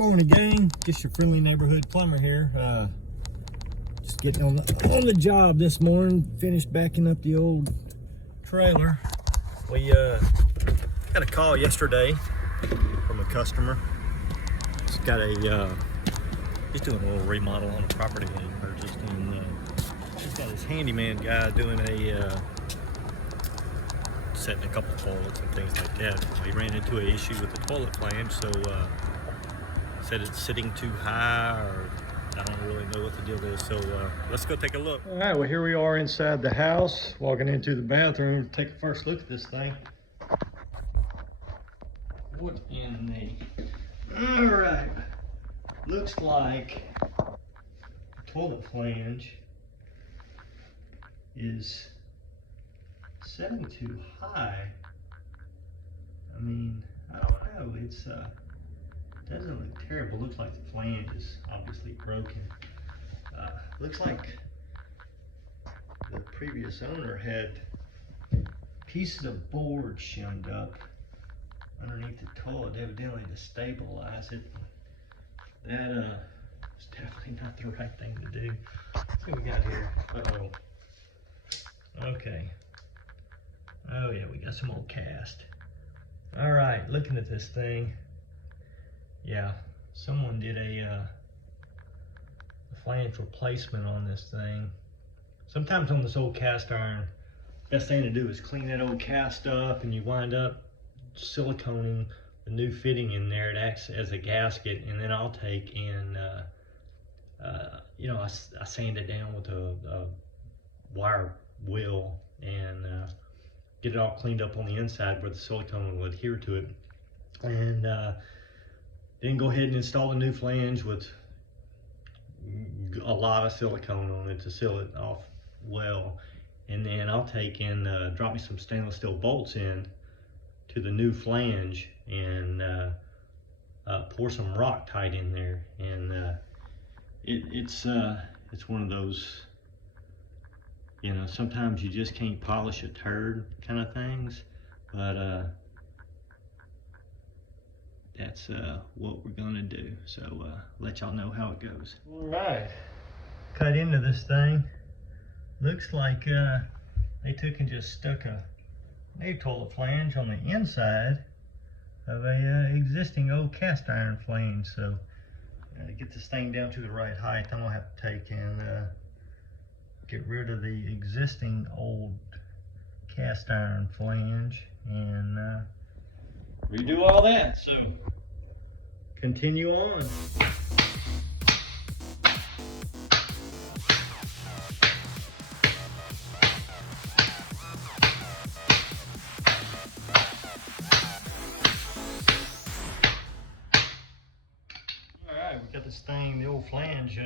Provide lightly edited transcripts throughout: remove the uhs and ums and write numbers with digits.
Morning, gang. Just your friendly neighborhood plumber here. Just getting on the job this morning. Finished backing up the old trailer. We got a call yesterday from a customer. He's got he's doing a little remodel on a property that he purchased, and he's got his handyman guy doing setting a couple toilets and things like that. He ran into an issue with the toilet flange, so said it's sitting too high, or I don't really know what the deal is. So let's go take a look. All right, well, here we are inside the house, walking into the bathroom. Take a first look at this thing. What in the... All right, looks like the toilet flange is setting too high. I mean, I don't know. It's doesn't look terrible. Looks like the flange is obviously broken. Looks like the previous owner had pieces of board shimmed up underneath the toilet, evidently to stabilize it. That is definitely not the right thing to do. Let's see what we got here. Uh-oh. Okay. Oh yeah, we got some old cast. All right, looking at this thing. Yeah, someone did a flange replacement on this thing. Sometimes on this old cast iron, best thing to do is clean that old cast up, and you wind up siliconing the new fitting in there. It acts as a gasket, and then I'll take and you know, I sand it down with a wire wheel and get it all cleaned up on the inside where the silicone will adhere to it, and then go ahead and install the new flange with a lot of silicone on it to seal it off well. And then I'll take and drop me some stainless steel bolts in to the new flange and pour some Loctite in there. And it's one of those, you know, sometimes you just can't polish a turd kind of things, but that's what we're gonna do. So let y'all know how it goes. All right, cut into this thing. Looks like they took and just stuck a new toilet flange on the inside of a existing old cast iron flange. So to get this thing down to the right height, I'm gonna have to take and get rid of the existing old cast iron flange and redo all that. So continue on. Alright, we got this thing, the old flange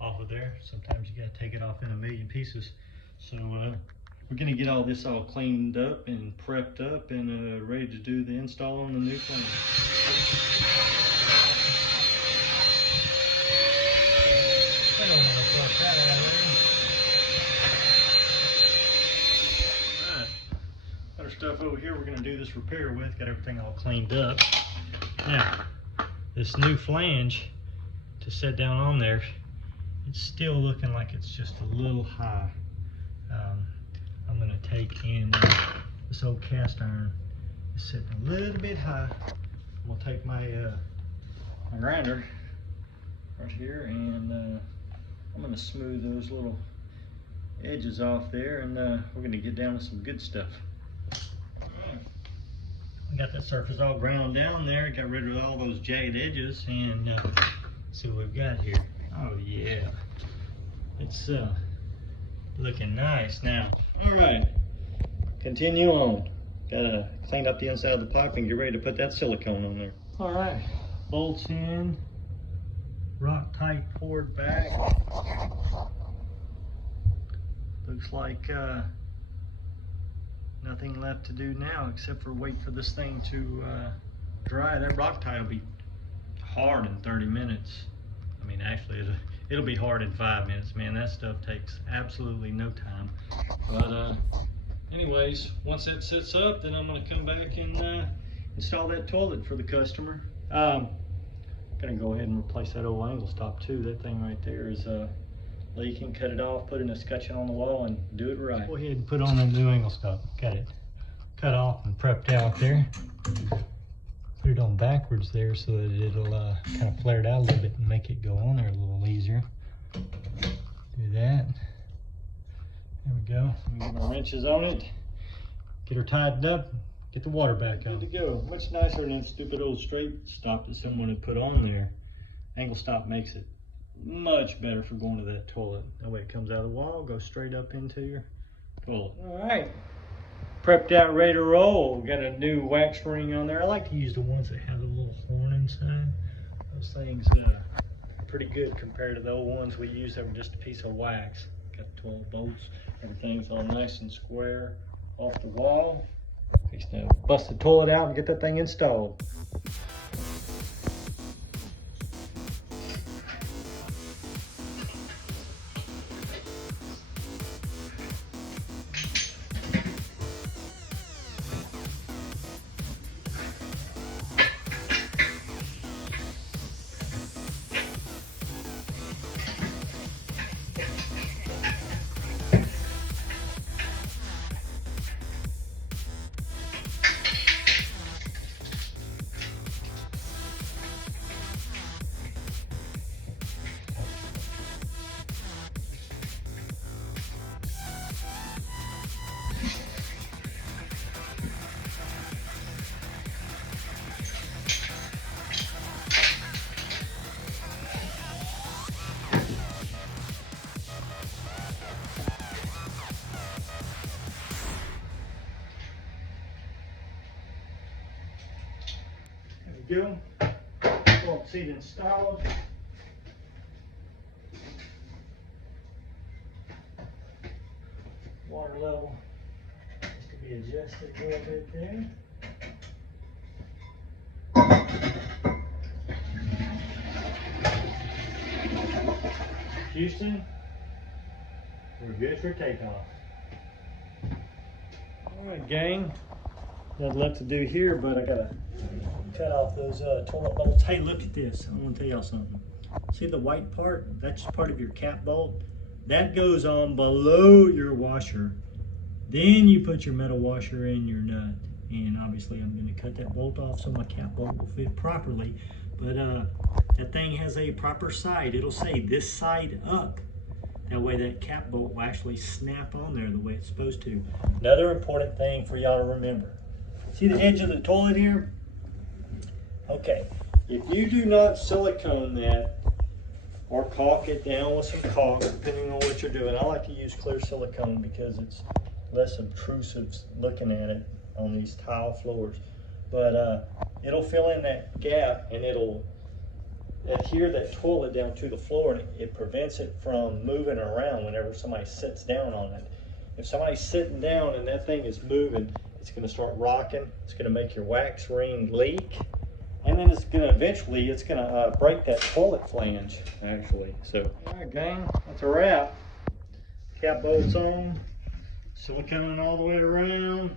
off of there. Sometimes you gotta take it off in a million pieces. So we're gonna get all this all cleaned up and prepped up and ready to do the install on the new flange. I don't want to flush that out of there. Alright, got our stuff over here we're gonna do this repair with. Got everything all cleaned up. Now, this new flange to set down on there, it's still looking like it's just a little high. I'm going to take in this old cast iron. It's sitting a little bit high. I'm going to take my my grinder right here, and I'm going to smooth those little edges off there, and we're going to get down to some good stuff. All right. I got that surface all ground down there. Got rid of all those jagged edges, and see what we've got here. Oh yeah, it's looking nice now. All right, continue on. Gotta clean up the inside of the pipe and get ready to put that silicone on there. All right, bolts in, Loctite poured back. Looks like nothing left to do now except for wait for this thing to dry. That Loctite will be hard in 30 minutes. I mean, actually, it'll be hard in 5 minutes, man. That stuff takes absolutely no time. But anyways, once that sits up, then I'm gonna come back and install that toilet for the customer. Gonna go ahead and replace that old angle stop too. That thing right there is leaking. Cut it off, put in a scutcheon on the wall, and do it right. Go ahead and put on that new angle stop. Got it cut off and prepped out there. Put it on backwards there so that it'll kind of flare it out a little bit and make it go on there a little easier. Do that. There we go. Get my wrenches on it. Get her tightened up. Get the water back on. Good to go. Much nicer than that stupid old straight stop that someone had put on there. Angle stop makes it much better for going to that toilet. That way it comes out of the wall, goes straight up into your toilet. All right. Prepped out, ready to roll. Got a new wax ring on there. I like to use the ones that have a little horn inside. Those things are pretty good compared to the old ones we used that were just a piece of wax. Got the 12 bolts. Everything's all nice and square off the wall. Fix to bust the toilet out and get that thing installed. Go. Vault seat installed. Water level has to be adjusted a little bit there. Houston, we're good for takeoff. All right, gang. Nothing left to do here, but I gotta cut off those toilet bolts. Hey, look at this. I want to tell y'all something. See the white part? That's part of your cap bolt. That goes on below your washer. Then you put your metal washer in your nut. And obviously I'm going to cut that bolt off so my cap bolt will fit properly. But that thing has a proper side. It'll say this side up. That way that cap bolt will actually snap on there the way it's supposed to. Another important thing for y'all to remember. See the edge of the toilet here? Okay, if you do not silicone that or caulk it down with some caulk, depending on what you're doing. I like to use clear silicone because it's less obtrusive looking at it on these tile floors. But it'll fill in that gap and it'll adhere that toilet down to the floor, and it prevents it from moving around whenever somebody sits down on it. If somebody's sitting down and that thing is moving, it's going to start rocking. It's going to make your wax ring leak. And then it's gonna break that toilet flange, actually. So, all right, gang, that's a wrap. Cap bolts on, silicone all the way around.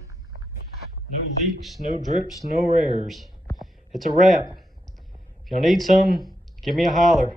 No leaks, no drips, no rares. It's a wrap. If y'all need something, give me a holler.